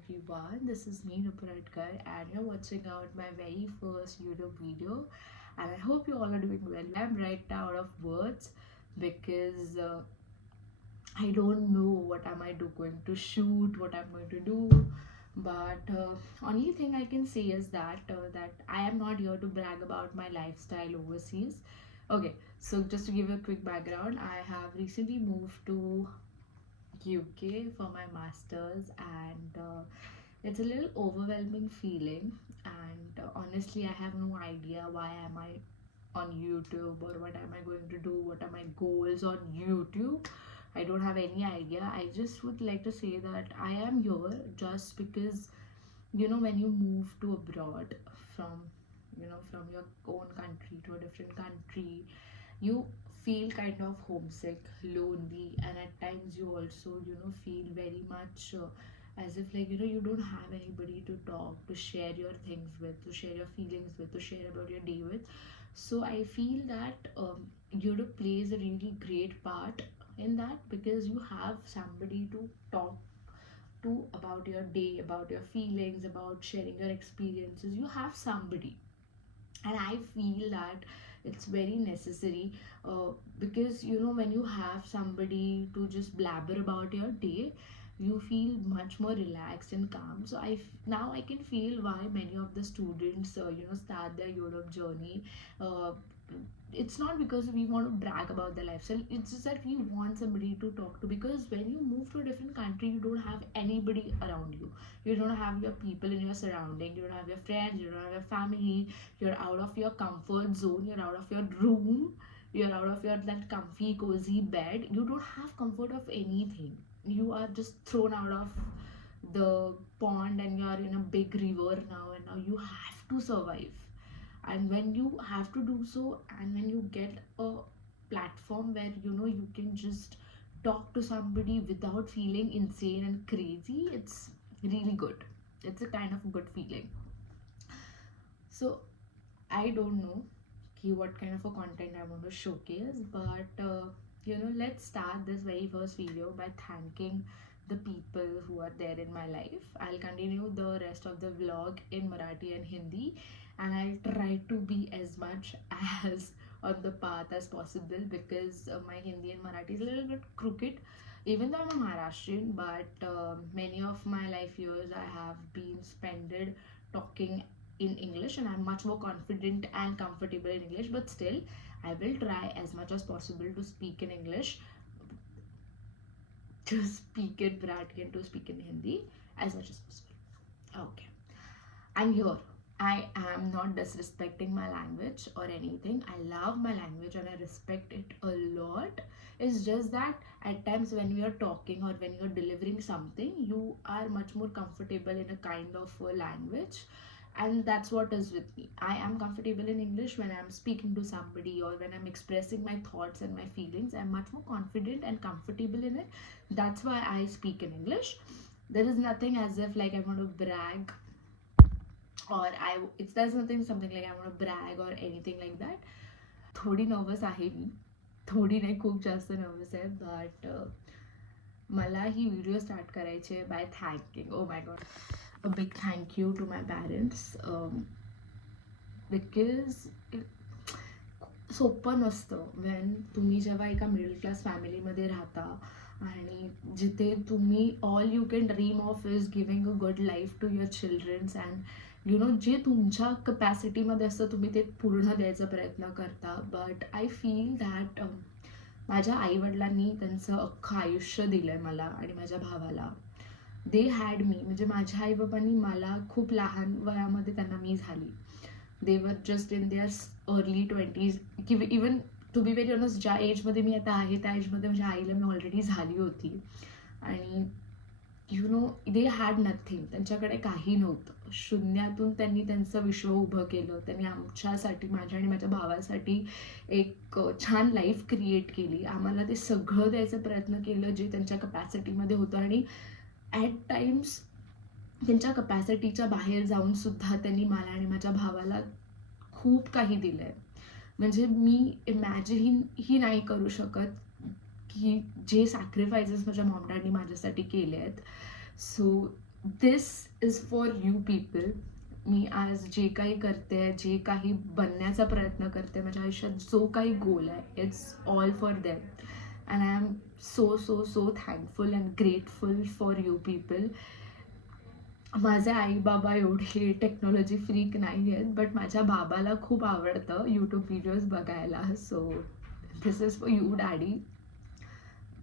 everyone, this is me Nupuratkar and you're watching out my very first YouTube video, and I hope you all are doing well. I'm right now out of words because I don't know what am I going to shoot, what I'm going to do, but only thing I can say is that I am not here to brag about my lifestyle overseas. Okay, so just to give you a quick background, I have recently moved to UK for my masters, and it's a little overwhelming feeling. And honestly, I have no idea why am I on YouTube or what am I going to do, what are my goals on YouTube. I don't have any idea. I just would like to say that I am here just because when you move to abroad from from your own country to a different country, you feel kind of homesick, lonely, and at times you also feel very much as if you don't have anybody to talk, to share your things with, to share your feelings with, to share about your day with. So I feel that Europe plays a really great part in that, because you have somebody to talk to about your day, about your feelings, about sharing your experiences. You have somebody, and I feel that it's very necessary, because when you have somebody to just blabber about your day, you feel much more relaxed and calm. So now I can feel why many of the students start their Europe journey. uh, it's not because we want to brag about their lifestyle, it's just that we want somebody to talk to, because when you move to a different country, you don't have anybody around you. You don't have your people in your surrounding, you don't have your friends, you don't have your family. You're out of your comfort zone, you're out of your room, you're out of your that comfy cozy bed. You don't have comfort of anything. You are just thrown out of the pond, and you are in a big river now, and now you have to survive. And when you have to do so, and when you get a platform where you can just talk to somebody without feeling insane and crazy, it's really good. It's a kind of good feeling. So I don't know what kind of a content I want to showcase, but let's start this very first video by thanking the people who are there in my life. I'll continue the rest of the vlog in Marathi and Hindi, and I'll try to be as much as on the path as possible, because my Hindi and Marathi is a little bit crooked. Even though I'm a Maharashtrian, but many of my life years I have been spent talking in English, and I'm much more confident and comfortable in English, but still I will try as much as possible to speak in English, to speak in Marathi, and to speak in Hindi as much as possible. Okay. And here, I am not disrespecting my language or anything. I love my language and I respect it a lot. It's just that at times when we are talking or when you're delivering something, you are much more comfortable in a kind of a language. And that's what is with me. I am comfortable in English when I'm speaking to somebody or when I'm expressing my thoughts and my feelings. I'm much more confident and comfortable in it. That's why I speak in English. There is nothing as if like I want to brag, or it's there's nothing something like I want to brag or anything like that. थोडी nervous आहे मी, थोडी नाही, खूप जास्त nervous आहे. But मला ही video start करायची by thanking, oh my God, a big thank you to my parents, because सोपं नसतं वेन तुम्ही जेव्हा एका मिडल क्लास फॅमिलीमध्ये राहता, आणि जिथे तुम्ही all you can dream of is giving a good life to your childrens, and जे तुमच्या कपॅसिटीमध्ये असतं तुम्ही ते पूर्ण द्यायचा प्रयत्न करता. बट आय फील दॅट माझ्या आईवडिलांनी त्यांचं अख्खं आयुष्य दिलं आहे मला आणि माझ्या भावाला. दे हॅड मी, म्हणजे माझ्या आईबाबांनी मला खूप लहान वयामध्ये त्यांना मी झाली. दे were just in their early 20s, की even to be very honest, ज्या एजमध्ये मी आता आहे त्या एजमध्ये माझ्या आईला मी ऑलरेडी झाली होती. आणि दे हॅड नथिंग, त्यांच्याकडे काही नव्हतं. शून्यातून त्यांनी त्यांचं विश्व उभं केलं. त्यांनी आमच्यासाठी, माझ्या आणि माझ्या भावासाठी एक छान लाईफ क्रिएट केली. आम्हाला ते सगळं द्यायचा प्रयत्न केलं जे त्यांच्या कपॅसिटीमध्ये होतं, आणि ॲट टाइम्स त्यांच्या कपॅसिटीच्या बाहेर जाऊन सुद्धा त्यांनी मला आणि माझ्या भावाला खूप काही दिलं आहे. म्हणजे मी इमॅजिन ही नाही करू शकत की जे सॅक्रिफायसेस माझ्या मॉम डॅडनी माझ्यासाठी केले आहेत. So this is for you people. मी आज जे काही करते, जे काही बनण्याचा प्रयत्न करते, माझ्या आयुष्यात जो काही गोल आहे, it's all for them. And I am so so so thankful and grateful for you people. माझे आई बाबा एवढे टेक्नॉलॉजी फ्रीक नाही आहेत, बट माझ्या बाबाला खूप आवडतं यूट्यूब व्हिडिओज बघायला. So this is for you daddy.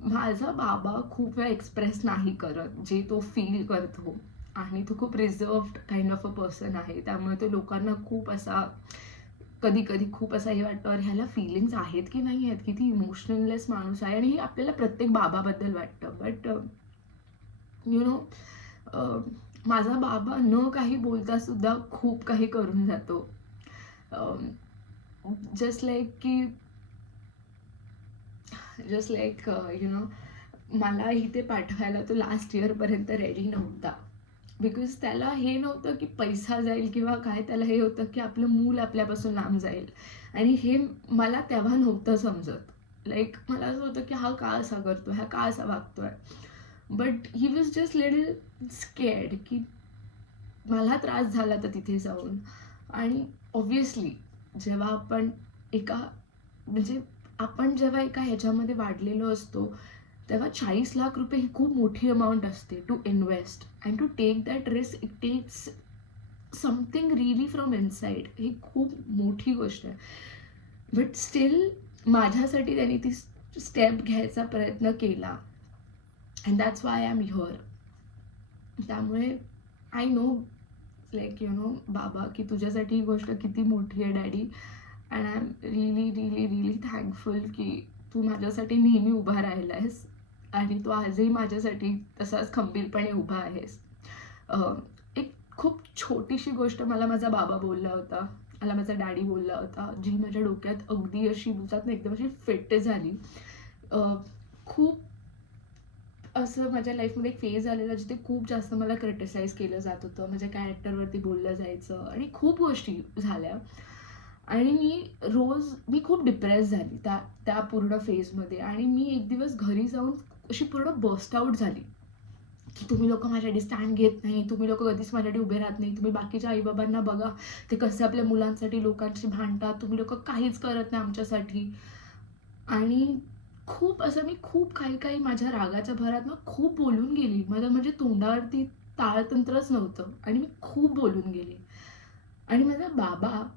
माझा बाबा खूप वेळा एक्सप्रेस नाही करत जे तो फील करतो, आणि तो खूप reserved kind of a person आहे. त्यामुळे तो लोकांना खूप असा कधी कधी खूप असा हे वाटतं, अरे ह्याला फिलिंग्स आहेत की नाही आहेत, किती इमोशनललेस माणूस आहे. आणि हे आपल्याला प्रत्येक बाबाबद्दल वाटतं. बट यु नो, माझा बाबा न काही बोलता सुद्धा खूप काही करून जातो. जस्ट लाईक यु नो, मला इथे पाठवायला तो लास्ट इयरपर्यंत रेडी नव्हता. बिकॉज त्याला हे नव्हतं की पैसा जाईल किंवा काय, त्याला हे होतं की आपलं मूल आपल्यापासून लांब जाईल. आणि हे मला तेव्हा नव्हतं समजत. लाईक मला असं होतं की हा का असा करतोय, हा का असा वागतोय. But he was just little scared की मला त्रास झाला तर तिथे जाऊन. आणि ऑब्व्हियसली जेव्हा आपण म्हणजे आपण जेव्हा एका ह्याच्यामध्ये वाढलेलो असतो, तेव्हा 40 लाख रुपये ही खूप मोठी अमाऊंट असते to invest and to take that risk. It takes something really from inside. ही खूप मोठी गोष्ट आहे. बट स्टील माझ्यासाठी त्यांनी ती स्टेप घ्यायचा प्रयत्न केला. And that's why I am here. त्यामुळे I know, like you know बाबा, की तुझ्यासाठी ही गोष्ट किती मोठी आहे daddy. And I am really really really thankful की तू माझ्यासाठी नेहमी उभा राहिला आहेस, आणि तू आजही माझ्यासाठी तसाच खंबीरपणे उभा आहेस. एक खूप छोटीशी गोष्ट मला माझा बाबा बोलला होता, मला माझा डॅडी बोलला होता, जी माझ्या डोक्यात अगदी अशी दिवसात ना एकदम अशी फिट झाली. खूप असं माझ्या लाईफमध्ये एक फेज आलेला जिथे खूप जास्त मला क्रिटिसाइज केलं जात होतं, माझ्या कॅरेक्टरवरती बोललं जायचं, आणि खूप गोष्टी झाल्या. आणि मी खूप डिप्रेस झाली त्या पूर्ण फेजमध्ये. आणि मी एक दिवस घरी जाऊन अशी पूर्ण बस्ट आउट झाली की तुम्ही लोक माझ्यासाठी स्टँड घेत नाही, तुम्ही लोक कधीच माझ्यासाठी उभे राहत नाही, तुम्ही बाकीच्या आईबाबांना बघा, ते कसे आपल्या मुलांसाठी लोकांशी भांडतात, तुम्ही लोक काहीच करत नाही आमच्यासाठी. आणि मी खूप काही माझ्या रागाच्या भरात ना खूप बोलून गेली. म्हणजे तोंडावरती ताळतंत्रच नव्हतं, आणि मी खूप बोलून गेली. आणि माझा बाबा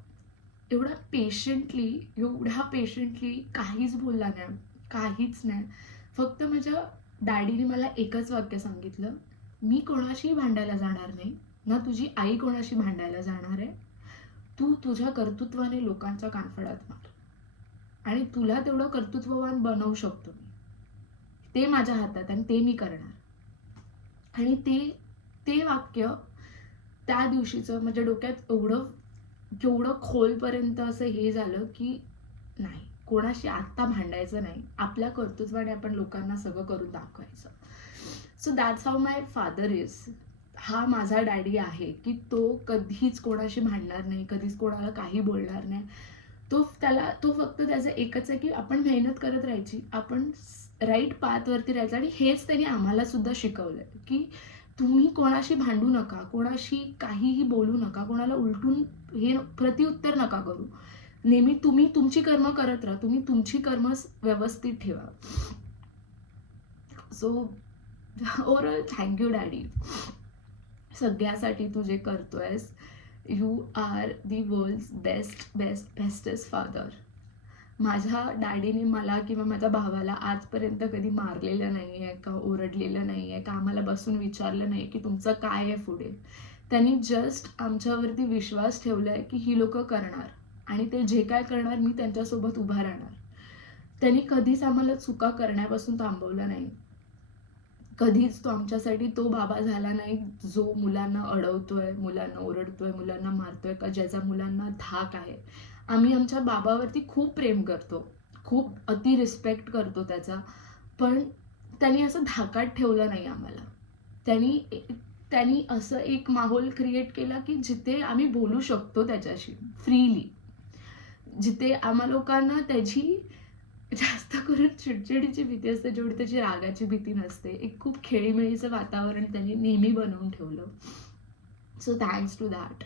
एवढ्या पेशंटली काहीच बोलला नाही, काहीच नाही. फक्त माझ्या डॅडीने मला एकच वाक्य सांगितलं, मी कोणाशी भांडायला जाणार नाही ना, तुझी आई कोणाशी भांडायला जाणार आहे. तू तुझ्या कर्तृत्वाने लोकांच्या कानफडात मार, आणि तुला तेवढं कर्तृत्ववान बनवू शकतो मी. ते माझ्या हातात, आणि ते मी करणार. आणि ते वाक्य त्या दिवशीचं माझ्या डोक्यात केवढं खोलपर्यंत असं हे झालं की नाही, कोणाशी आत्ता भांडायचं नाही, आपल्या कर्तृत्वाने आपण लोकांना सगळं करून दाखवायचं. So that's how my father is. हा माझा डॅडी आहे की तो कधीच कोणाशी भांडणार नाही, कधीच कोणाला काही बोलणार नाही. तो फक्त त्याचं एकच आहे की आपण मेहनत करत राहायची, आपण राईट पाथवरती राहायचं. आणि हेच त्यांनी आम्हाला सुद्धा शिकवलंय की तुम्ही कोणाशी भांडू नका, कोणाशी काहीही बोलू नका, कोणाला उलटून हे प्रत्युत्तर नका करू. नेहमी तुम्ही तुमची कर्म करत राहा, तुम्ही तुमची कर्म व्यवस्थित ठेवा. सो ओव्हरऑल थँक्यू डॅडी, सगळ्यासाठी तू जे करतोयस. You are the world's bestest father. माझ्या डॅडीने मला किंवा माझ्या भावाला आजपर्यंत कधी मारलेलं नाही आहे का, ओरडलेलं नाही आहे का, आम्हाला बसून विचारलं नाही की तुमचं काय आहे पुढे. त्यांनी जस्ट आमच्यावरती विश्वास ठेवला आहे की ही लोक करणार, आणि ते जे काय करणार मी त्यांच्यासोबत उभा राहणार. त्यांनी कधीच आम्हाला चुका करण्यापासून थांबवलं नाही. कधीच आमच्यासाठी तो बाबा झाला नाही जो मुलांना अडवतोय, मुलांना ओरडतोय, मुलांना मारतोय, का ज्याचा मुलांना धाक आहे. आम्ही आमच्या बाबावरती खूप प्रेम करतो, खूप अति रिस्पेक्ट करतो त्याचा, पण त्यांनी असं धाकात ठेवलं नाही आम्हाला. त्यांनी असं एक माहोल क्रिएट केला की जिथे आम्ही बोलू शकतो त्याच्याशी फ्रीली, जिथे आम्हा लोकांना त्याची जास्त करून चिडचिडीची भीती असते जेवढी त्याची रागाची भीती नसते. एक खूप खेळीमेळीचं वातावरण त्यांनी नेहमी बनवून ठेवलं. So thanks to that.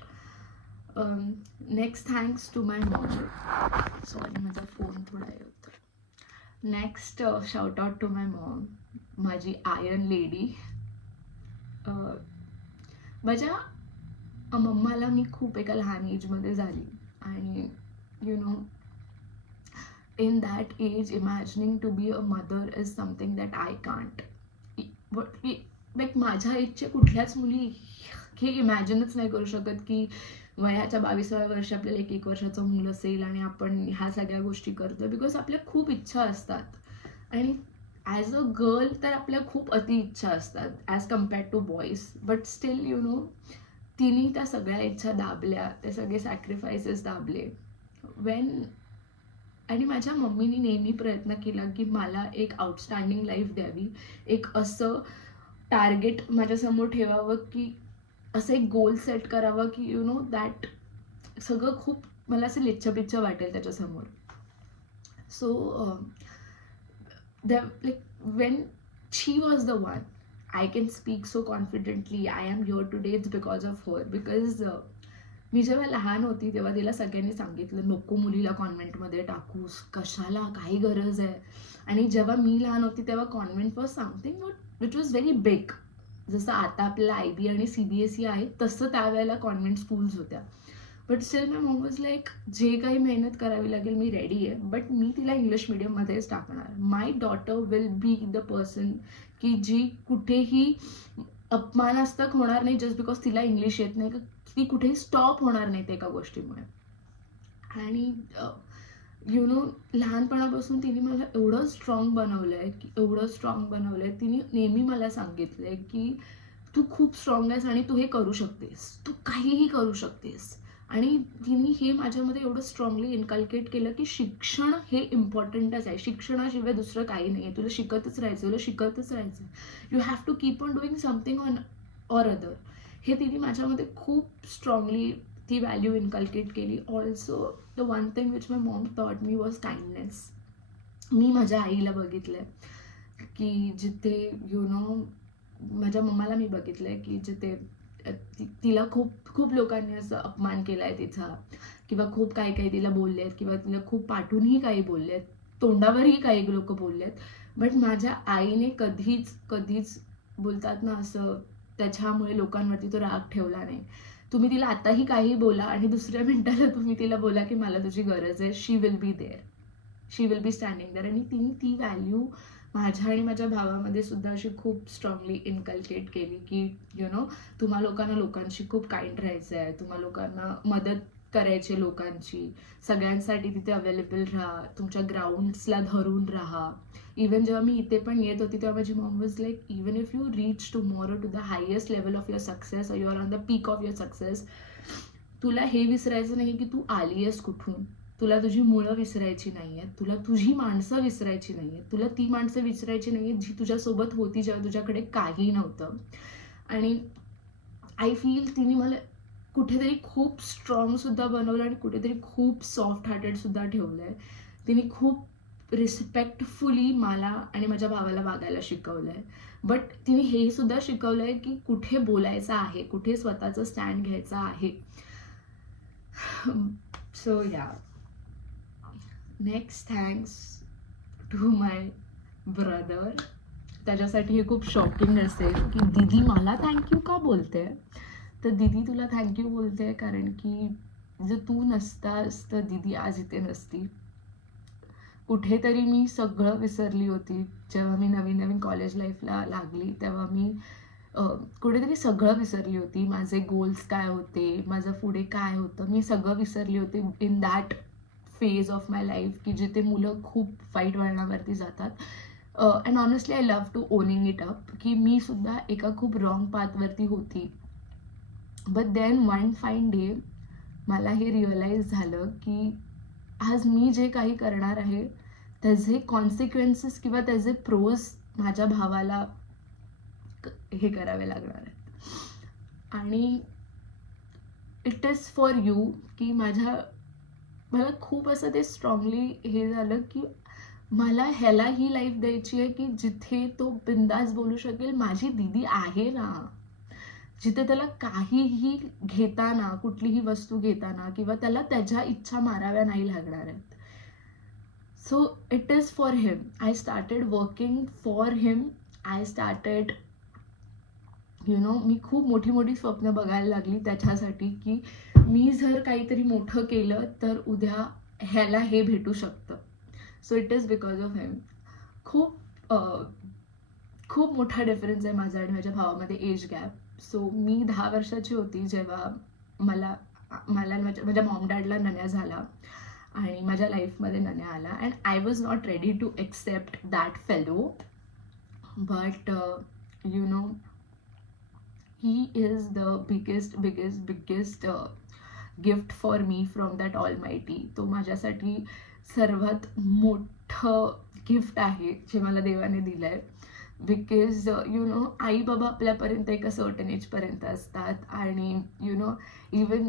Next thanks to my mom. Sorry, माझा फोन थोडा हे होता. Next shout out to my mom, माझी आयर्न लेडी. माझ्या मम्माला मी खूप एका लहान एजमध्ये झाली आणि you know in that age imagining to be a mother is something that I can't. But like माझ्या एजच्या कुठल्याच मुली हे इमॅजिनच नाही करू शकत की वयाच्या 22व्या वर्षी आपल्याला एक वर्षाचं मूल असेल आणि आपण ह्या सगळ्या गोष्टी करतो. बिकॉज आपल्या खूप इच्छा असतात आणि ॲज अ गर्ल तर आपल्या खूप अति इच्छा असतात as compared to boys. But still you know तिने त्या सगळ्या इच्छा दाबल्या, ते सगळे सॅक्रिफायसेस दाबले वेन. आणि माझ्या मम्मीने नेहमी प्रयत्न केला की मला एक आउटस्टँडिंग लाईफ द्यावी, एक असं टार्गेट माझ्यासमोर ठेवावं की असं एक गोल सेट करावं की यू नो दॅट सगळं खूप मला असं लिच्छपिच्छ वाटेल त्याच्यासमोर. So like when she was the one I can speak so confidently, I am here today, it's because of her. Because मी जेव्हा लहान होती तेव्हा तिला सगळ्यांनी सांगितलं नको मुलीला कॉन्व्हेंटमध्ये टाकूस, कशाला, काही गरज आहे. आणि जेव्हा मी लहान होती तेव्हा convent was something which was very big. जसं आता आपल्याला IB आणि CBSE आहे तसं त्यावेळेला कॉन्व्हेंट स्कूल्स होत्या. But still my Maugham was like जे काही मेहनत करावी लागेल मी रेडी आहे, बट मी तिला इंग्लिश मिडियममध्येच टाकणार. My daughter will be the person की जी कुठेही अपमानास्पद होणार नाही जस्ट बिकॉज तिला इंग्लिश येत नाही, ती कुठेही स्टॉप होणार नाही एका गोष्टीमुळे. आणि यु नो लहानपणापासून तिने मला एवढं स्ट्रॉंग बनवलं आहे की एवढं स्ट्रॉंग बनवलं आहे. तिने नेहमी मला सांगितलं आहे की तू खूप स्ट्रॉंग आहेस आणि तू हे करू शकतेस, तू काहीही करू शकतेस. आणि तिने हे माझ्यामध्ये एवढं स्ट्रॉंगली इन्कल्केट केलं की शिक्षण हे इम्पॉर्टंटच आहे, शिक्षणाशिवाय दुसरं काही नाही आहे. तुला शिकतच राहायचं, तुला शिकतच राहायचं. You have to keep on doing something on or other. हे तिने माझ्यामध्ये खूप स्ट्रॉंगली ती व्हॅल्यू इन्कल्केट केली. Also the one thing which my mom thought मी वॉज काइंडनेस. मी माझ्या आईला बघितलं आहे की जिथे यु नो माझ्या मम्माला मी बघितलं आहे की जिथे तिला खूप खूप लोकांनी असं अपमान केला आहे तिचा, किंवा खूप काही काही तिला बोलले आहेत, किंवा तिला खूप पाठूनही काही बोलले आहेत, तोंडावरही काही लोक बोलले आहेत. बट माझ्या आईने कधीच कधीच बोलतात ना असं त्याच्यामुळे लोकांवरती तो राग ठेवला नाही. तुम्ही तिला आताही काही बोला आणि दुसऱ्या मिनिटाला तुम्ही तिला बोला की मला तुझी गरज आहे, she will be there, she will be standing there. आणि तिने ती व्हॅल्यू माझ्या आणि माझ्या भावामध्ये सुद्धा अशी खूप स्ट्रॉंगली इन्कल्केट केली की यु नो तुम्हा लोकांना लोकांशी खूप काइंड राहायचं आहे, तुम्हा लोकांना मदत करायची लोकांची, सगळ्यांसाठी तिथे अवेलेबल राहा, तुमच्या ग्राउंड्सला धरून राहा. इवन जेव्हा मी इथे पण येत होती तेव्हा माझी mom was like even if you reach tomorrow to the highest level of your success और you are on the peak of your success, तुला हे विसरायचं नाही की तू आली आहेस कुठून, तुला तुझी मुळं विसरायची नाही आहेत, तुला तुझी माणसं विसरायची नाही आहेत, तुला ती माणसं विसरायची नाही आहेत जी तुझ्यासोबत होती जेव्हा तुझ्याकडे काही नव्हतं. आणि आय फील तिने मला कुठेतरी खूप स्ट्रॉंगसुद्धा बनवलं आणि कुठेतरी खूप सॉफ्ट हार्टेडसुद्धा ठेवलं आहे. तिने खूप रिस्पेक्टफुली मला आणि माझ्या भावाला वागायला शिकवलं आहे. बट तिने हे सुद्धा शिकवलं आहे की कुठे बोलायचं आहे, कुठे स्वतःचं स्टँड घ्यायचं आहे. So yeah, next thanks to my brother. त्याच्यासाठी हे खूप शॉकिंग असेल की दीदी मला थँक्यू का बोलते. तर दीदी तुला थँक्यू बोलते कारण की जर तू नसतास तर दीदी आज इथे नसती. कुठेतरी मी सगळं विसरली होती. जेव्हा मी नवीन नवीन कॉलेज लाईफला लागली तेव्हा मी कुठेतरी सगळं विसरली होती. माझे गोल्स काय होते, माझं पुढे काय होतं, मी सगळं विसरली होती in that phase of my life की जिथे मुलं खूप वाईट वळणावरती जातात. And honestly I love to owning it up की मी सुद्धा एका खूप रॉंग पाथवरती होती. But then one fine day मला हे रिअलाईज झालं की आज मी जे काही करणार आहे त्याचे कॉन्सिक्वेन्सेस किंवा त्याचे प्रोज माझ्या भावाला हे करावे लागणार आहेत. आणि इट इज फॉर यू की मला खूप असं ते स्ट्रॉंगली हे झालं की मला ह्याला ही लाईफ द्यायची आहे की जिथे तो बिंदास बोलू शकेल माझी दीदी आहे ना, जिथे त्याला काहीही घेताना, कुठलीही वस्तू घेताना किंवा त्याला त्याच्या इच्छा माराव्या नाही लागणार आहेत. So it is for him. I started working for him. I started मी खूप मोठी मोठी स्वप्न बघायला लागली त्याच्यासाठी की मी जर काहीतरी मोठं केलं तर उद्या ह्याला हे भेटू शकतं. So it is because of him. खूप खूप मोठा डिफरन्स आहे माझा आणि माझ्या भावामध्ये एज गॅप. सो मी 10 वर्षाची होती जेव्हा मला मला माझ्या मॉम डॅडला नन्या झाला आणि माझ्या लाईफमध्ये नन्या आला. And I was not ready to accept that fellow. But he is the biggest gift for me from that almighty. तो माझ्यासाठी सर्वात मोठं गिफ्ट आहे जे मला देवाने दिलं आहे. बिकॉज आई बाबा आपल्यापर्यंत एका सर्टन एजपर्यंत असतात आणि इवन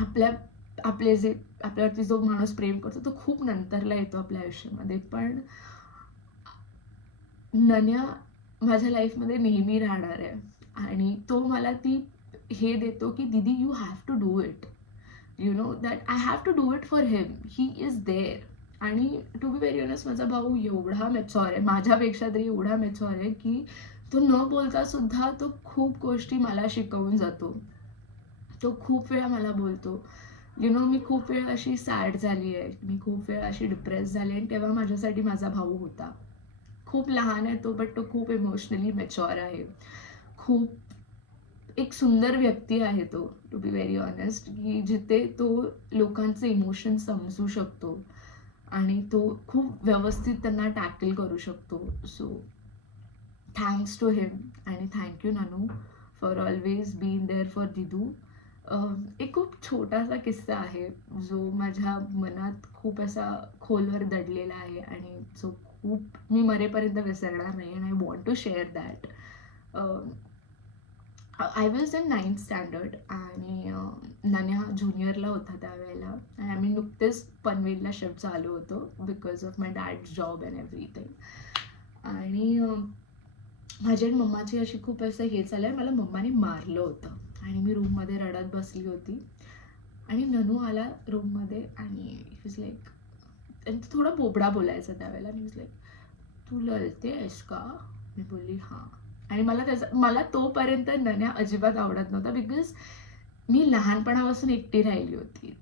आपल्यावरती जो माणूस प्रेम करतो तो खूप नंतरला येतो आपल्या आयुष्यामध्ये. पण नन्या माझ्या लाईफमध्ये नेहमी राहणार आहे आणि तो मला ती हे देतो की दीदी you have to do it. That I have to do it for him. He is there. आणि टू बी व्हेरी ऑनेस्ट माझा भाऊ एवढा मॅच्युअर आहे, माझ्यापेक्षा तरी एवढा मॅच्युअर आहे की तो न बोलता सुद्धा तो खूप गोष्टी मला शिकवून जातो. तो खूप वेळा मला बोलतो. मी खूप वेळा अशी सॅड झाली आहे, मी खूप वेळा अशी डिप्रेस झाली आणि तेव्हा माझ्यासाठी माझा भाऊ होता. खूप लहान आहे तो, बट तो खूप इमोशनली मॅच्युअर आहे. खूप एक सुंदर व्यक्ती आहे तो, टू बी व्हेरी ऑनेस्ट, की जिथे तो लोकांचे इमोशन समजू शकतो आणि तो खूप व्यवस्थित त्यांना टॅकल करू शकतो. सो थँक्स टू हिम आणि thank you Nanu for always being there for Didu. एक खूप छोटासा किस्सा आहे जो माझ्या मनात खूप असा खोलवर दडलेला आहे आणि जो खूप मी मरेपर्यंत विसरणार नाही. And I want to share that. I was in 9th standard आणि नन्या ज्युनियरला होता त्यावेळेला आणि आम्ही नुकतेच पनवेलला शिफ्ट झालो होतो because of my dad job and everything. आणि माझी आणि मम्माची अशी खूप असं हे चाललं आहे, मला मम्माने मारलं होतं आणि मी रूममध्ये रडत बसली होती आणि ननू आला रूममध्ये आणि इज लाईक, आणि थोडा बोबडा बोलायचा त्यावेळेला. मी इज लाईक, तू लढते आहेस का? मी बोलली हां. आणि मला तोपर्यंत नन्या अजिबात आवडत नव्हता बिकॉज मी लहानपणापासून एकटी राहिली होती.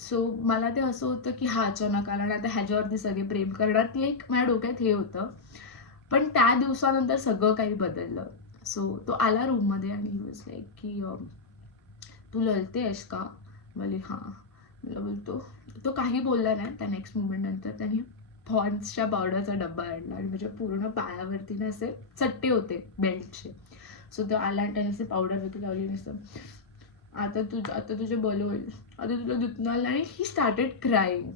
सो मला ते असं होतं की हा अचानक आला आणि आता ह्याच्यावरती सगळे प्रेम करणार, ती एक माझ्या डोक्यात हे होतं. पण त्या दिवसानंतर सगळं काही बदललं. सो तो आला रूममध्ये आणि ही वॉज लाईक की तू लढते आहेस का? मला हां. मला बोलतो, तो काही बोलला नाही. त्या नेक्स्ट मुमेंट नंतर त्याने पॉन्ड्सच्या पावडरचा डब्बा आणला आणि माझ्या पूर्ण पायावरती ना असे चट्टे होते बेल्टचे. सो तो आला आणि त्याने असे पावडर वगैरे लावली नसतं. आता तुझे बरं होईल, आता तुला दुखणं आलं. आणि he started crying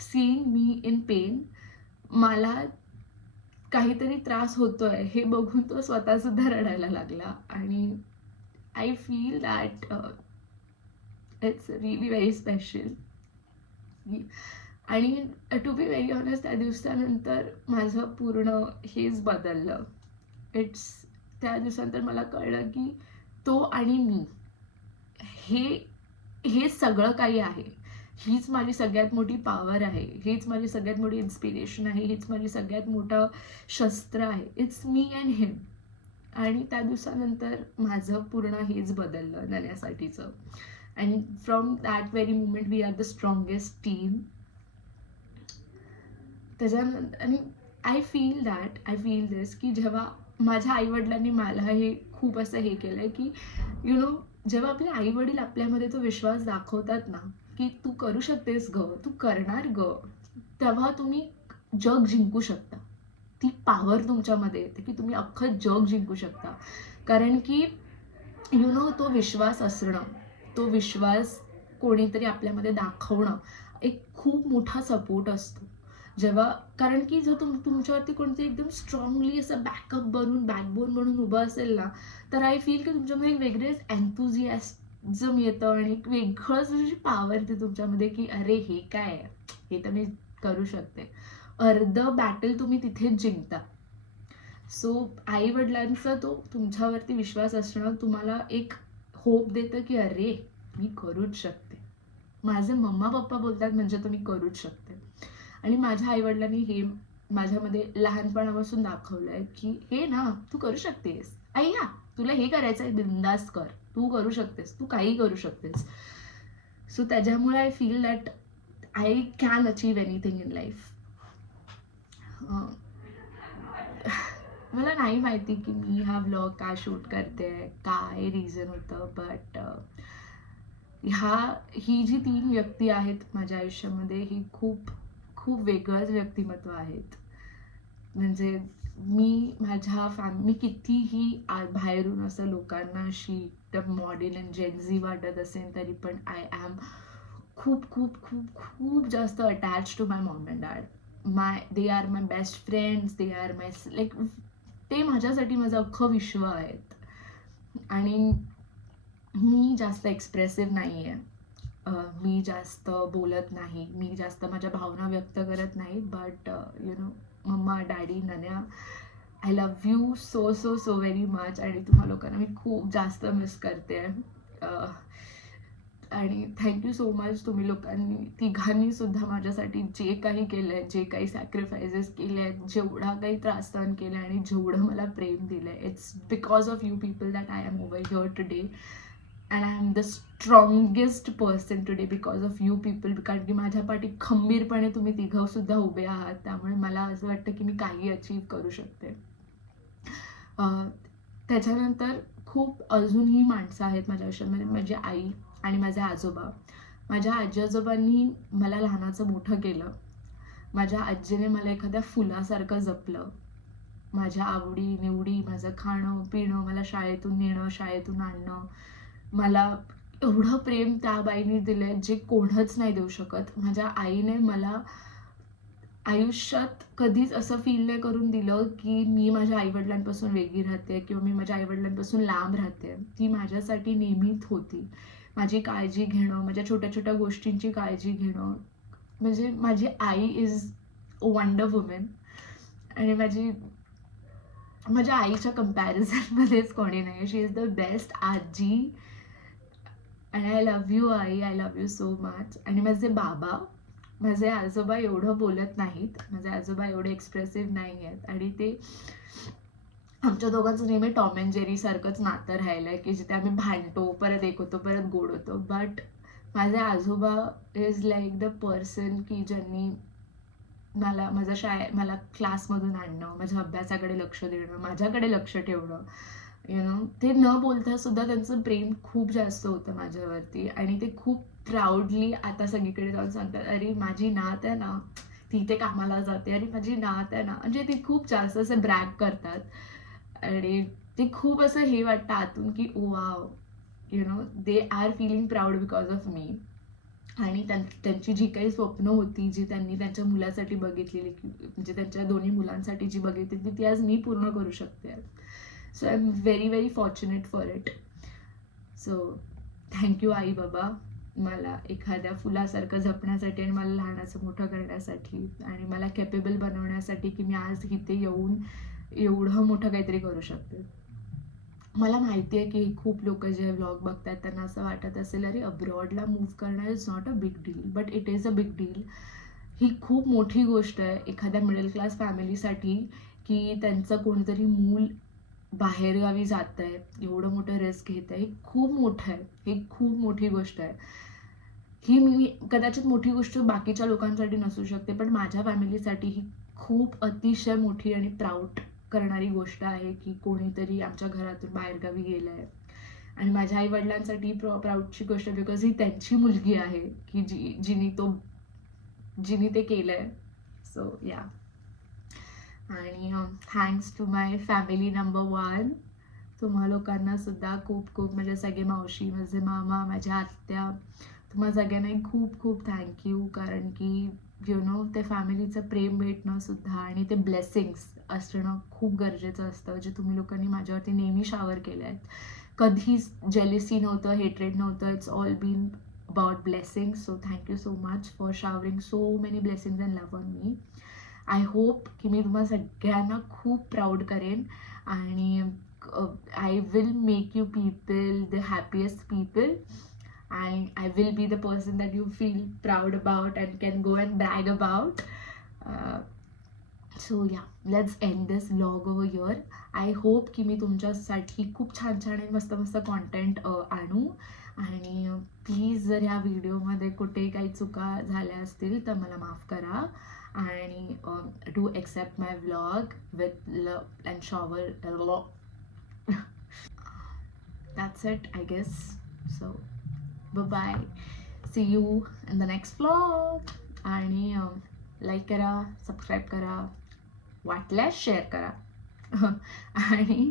seeing me in pen. मला काहीतरी त्रास होतोय हे बघून तो स्वतः सुद्धा रडायला लागला. आणि I feel that it's really very special. आणि टू बी व्हेरी ऑनेस्ट त्या दिवसानंतर माझं पूर्ण हेच बदललं. त्या दिवसानंतर मला कळलं की तो आणि मी हे सगळं काही आहे. हीच माझी सगळ्यात मोठी पॉवर आहे, हीच माझी सगळ्यात मोठी इन्स्पिरेशन आहे, हीच माझी सगळ्यात मोठं शस्त्र आहे. It's me and him. आणि त्या दिवसानंतर माझं पूर्ण हेच बदललं नन्यासाठीचं. आणि from that very moment we are the strongest team. त्याच्यानंतर आणि आय फील दिस की जेव्हा माझ्या आईवडिलांनी मला हे खूप असं हे केलं आहे की जेव्हा आपले आईवडील आपल्यामध्ये तो विश्वास दाखवतात ना की तू करू शकतेस ग, तू करणार ग, तेव्हा तुम्ही जग जिंकू शकता. ती पॉवर तुमच्यामध्ये येते की तुम्ही अख्खं जग जिंकू शकता. कारण की तो विश्वास असणं, तो विश्वास कोणीतरी आपल्यामध्ये दाखवणं एक खूप मोठा सपोर्ट असतो. जेव्हा कारण की जर तुमच्यावरती कोणते एकदम स्ट्रॉंगली असं बॅकबोन बनून उभं असेल ना, तर आय फील की तुमच्यामध्ये एक वेगळेच एन्थुझियाझम येतं आणि एक वेगळंच अशी पॉवर येते तुमच्यामध्ये की अरे हे काय आहे, हे तर मी करू शकते. अर्धं बॅटल तुम्ही तिथेच जिंकता. सो आई वडिलांचा तो तुमच्यावरती विश्वास असणं तुम्हाला एक होप देतं की अरे मी करूच शकते. माझे मम्मा पप्पा बोलतात म्हणजे तर मी करूच शकते. आणि माझ्या आईवडिलांनी हे माझ्यामध्ये लहानपणापासून दाखवलंय की हे ना तू करू शकतेस, आई या तुला हे करायचं आहे बिंदास कर, तू करू शकतेस, तू काही करू शकतेस. सो त्याच्यामुळे I feel that I can achieve anything in life. मला नाही माहिती की मी हा व्लॉग का शूट करते, काय रिझन होतं, बट ही जी 3 व्यक्ती आहेत माझ्या आयुष्यामध्ये ही खूप खूप वेगळंच व्यक्तिमत्व आहेत. म्हणजे मी कितीही बाहेरून असं लोकांना अशी मॉडर्न अँड जेनझी वाटत असेल तरी पण आय एम खूप खूप खूप खूप जास्त attach to my mom and dad. They are my best friends, they are my like ते माझ्यासाठी माझं अख्खं विश्व आहेत. आणि मी जास्त एक्सप्रेसिव्ह नाही आहे, मी जास्त बोलत नाही, मी जास्त माझ्या भावना व्यक्त करत नाही, but you know mamma daddy Nanya I love you so so so very much. आणि तुम्हा लोकांना मी खूप जास्त मिस करते. आणि थँक्यू सो मच तुम्ही लोकांनी तिघांनी सुद्धा माझ्यासाठी जे काही केलं आहे, जे काही सॅक्रिफायसेस केले आहेत, जेवढा काही त्रास सहन केला आणि जेवढं मला प्रेम दिलं आहे, it's because of you people that I am over here today. And I am the strongest person today because of you people. कारण की माझ्या पाठी खंबीरपणे तुम्ही तिघं सुद्धा उभे आहात. त्यामुळे मला असं वाटतं की मी काही अचीव करू शकते. त्याच्यानंतर खूप अजूनही माणसं आहेत माझ्या आयुष्यामध्ये. माझी आई आणि माझे आजोबा. माझ्या आजी आजोबांनी मला लहानाचं मोठं केलं. माझ्या आजीने मला एखाद्या फुलासारखं जपलं. माझ्या आवडी निवडी, माझं खाणं पिणं, मला शाळेतून नेणं, शाळेतून आणणं, मला एवढं प्रेम त्या बाईने दिलंय जे कोणच नाही देऊ शकत. माझ्या आईने मला आयुष्यात कधीच असं फील नाही करून दिलं की मी माझ्या आईवडिलांपासून वेगळी राहते किंवा मी माझ्या आईवडिलांपासून लांब राहते. ती माझ्यासाठी नेहमीच होती. माझी काळजी घेणं, माझ्या छोट्या छोट्या गोष्टींची काळजी घेणं. म्हणजे माझी आई इज वंडर वुमेन. आणि माझ्या आईच्या कम्पॅरिझनमध्येच कोणी नाही. शी इज द बेस्ट आजी. आणि I love you I, I love you so much. आणि माझे आजोबा एवढं बोलत नाहीत, माझे आजोबा एवढे एक्सप्रेसिव्ह नाही आहेत. आणि ते आमच्या दोघांचं नेहमी टॉम अँड जेरी सारखंच नातं राहिलंय की जिथे आम्ही भांडतो, परत एक होतो, परत गोड होतो. बट माझे आजोबा इज लाईक द पर्सन की ज्यांनी मला क्लासमधून आणणं, माझ्या अभ्यासाकडे लक्ष देणं, माझ्याकडे लक्ष ठेवणं. ते न बोलता सुद्धा त्यांचं प्रेम खूप जास्त होतं माझ्यावरती. आणि ते खूप प्राऊडली आता सगळीकडे जाऊन सांगतात, अरे माझी नात आहे ना ती ते कामाला जाते, अरे माझी नात आहे ना. म्हणजे ती खूप जास्त असं ब्रॅग करतात. आणि ते खूप असं हे वाटतं आतून की oh wow, they are feeling proud because of me. आणि त्यांची जी काही स्वप्न होती, जी त्यांनी त्यांच्या मुलासाठी बघितलेली, म्हणजे त्यांच्या दोन्ही मुलांसाठी जी बघितली ती आज मी पूर्ण करू शकते. So I am very very fortunate for it. So thank you आई बाबा, मला एखाद्या फुलासारखं जपण्यासाठी आणि मला लहानाचं मोठं करण्यासाठी आणि मला कॅपेबल बनवण्यासाठी की मी आज इथे येऊन एवढं मोठं काहीतरी करू शकते. मला माहिती आहे की खूप लोक जे व्लॉग बघतात त्यांना असं वाटत असेल अरे अब्रॉडला मूव्ह करणं is not a big deal, but it is a big deal. ही खूप मोठी गोष्ट आहे एखाद्या मिडल क्लास फॅमिलीसाठी की त्यांचं कोणतरी मूल बाहेरगावी जात आहे, एवढं मोठं रिस्क घेत आहे. हे खूप मोठं आहे, ही खूप मोठी गोष्ट आहे. ही मी कदाचित मोठी गोष्ट बाकीच्या लोकांसाठी नसू शकते, पण माझ्या फॅमिलीसाठी ही खूप अतिशय मोठी आणि प्राऊड करणारी गोष्ट आहे की कोणीतरी आमच्या घरातून बाहेरगावी गेलं आहे. आणि माझ्या आई वडिलांसाठी प्राऊडची गोष्ट बिकॉज ही त्यांची मुलगी आहे की जिनी ते केलंय. So yeah. आणि thanks to my family number 1. तुम्हा लोकांना सुद्धा खूप खूप, म्हणजे सगळे मावशी, माझे मामा, माझ्या आत्या, तुम्हा सगळ्यांनाही खूप खूप थँक्यू. कारण की ते फॅमिलीचं प्रेम भेटणं सुद्धा आणि ते ब्लेसिंग्स असणं खूप गरजेचं असतं, जे तुम्ही लोकांनी माझ्यावरती नेहमी शावर केले आहेत. कधीच जेलिसी नव्हतं, हेट्रेड नव्हतं. It's all been about blessings. So thank you so much for showering so many blessings and love on me. I hope की मी तुम्हाला सगळ्यांना खूप प्राऊड करेन आणि I will make you people the happiest people and I will be the person that you feel proud about and can go and brag about. So yeah, let's end this vlog over here. I hope की मी तुमच्यासाठी खूप छान छान आणि मस्त मस्त content आणू आणि प्लीज जर ह्या व्हिडिओमध्ये कुठे काही चुका झाल्या असतील तर मला माफ करा आणि do accept my vlog with love and shower. That's it, I guess. So bye. See you in the next vlog. आणि लाईक करा, सबस्क्राईब करा, वाटल्यास शेअर करा आणि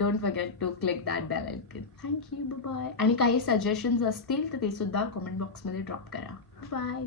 don't forget to click that bell icon. Thank you, bye. आणि काही suggestions असतील तर ते सुद्धा कमेंट बॉक्समध्ये ड्रॉप करा. बाय.